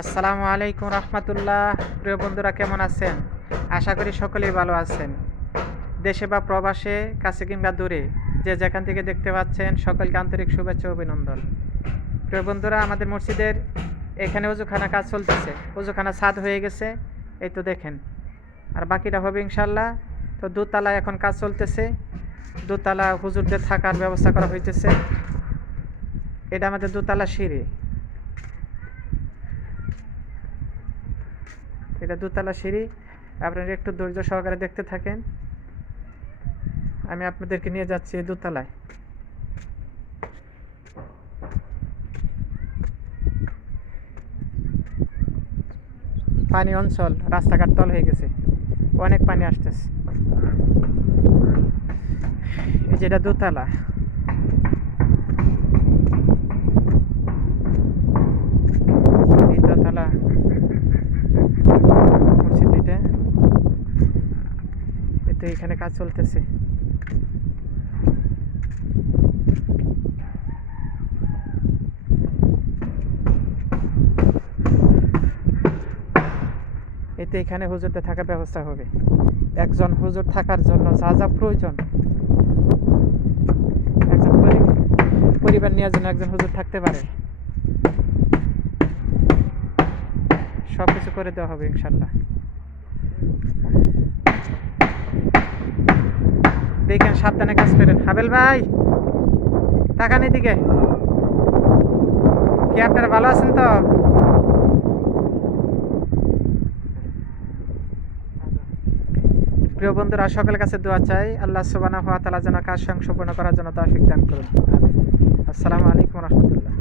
আসসালামু আলাইকুম রহমতুল্লাহ। প্রিয় বন্ধুরা, কেমন আছেন? আশা করি সকলেই ভালো আছেন। দেশে বা প্রবাসে, কাছে কিংবা দূরে, যে যেখান থেকে দেখতে পাচ্ছেন, সকলকে আন্তরিক শুভেচ্ছা ও অভিনন্দন। প্রিয় বন্ধুরা, আমাদের মসজিদের এখানে ওযুখানা কাজ চলতেছে। ওযুখানা ছাদ হয়ে গেছে, এই তো দেখেন, আর বাকিটা হবে ইনশাল্লাহ। তো দোতলায় এখন কাজ চলতেছে। দোতলা হুজুরদের থাকার ব্যবস্থা করা হইতেছে। এটা আমাদের দোতলা সিঁড়ি। এটা দোতলা সিঁড়ি। আপনারা একটু ধৈর্য সহকারে দেখতে থাকেন। আমি আপনাদেরকে নিয়ে যাচ্ছি দোতলায়। পানি অঞ্চল, রাস্তাঘাট তল হয়ে গেছে, অনেক পানি আসতেছে। এই যেটা দোতলা। এই দোতলা মসজিদ এটা। এতে এখানে কাজ চলতেছে। এতে এখানে হুজুরদের থাকার ব্যবস্থা হবে। একজন হুজুর থাকার জন্য যা যা প্রয়োজন, একজন পরিবার নিয়ে যেন একজন হুজুর থাকতে পারে, সব কিছু করে দেওয়া হবে ইনশাল্লাহ। দেখেন, সাবধানে কাজ করেন। হাবেল ভাই, তাকান এদিকে। কি আপনারা ভালো আছেন তো? প্রিয় বন্ধুরা, সকলের কাছে দোয়া চাই, আল্লাহ সুবহানাহু ওয়া তাআলা যেন কাজ সম্পূর্ণ করার জন্য তৌফিক দান করুন। আসসালামু আলাইকুম রহমতুল্লাহ।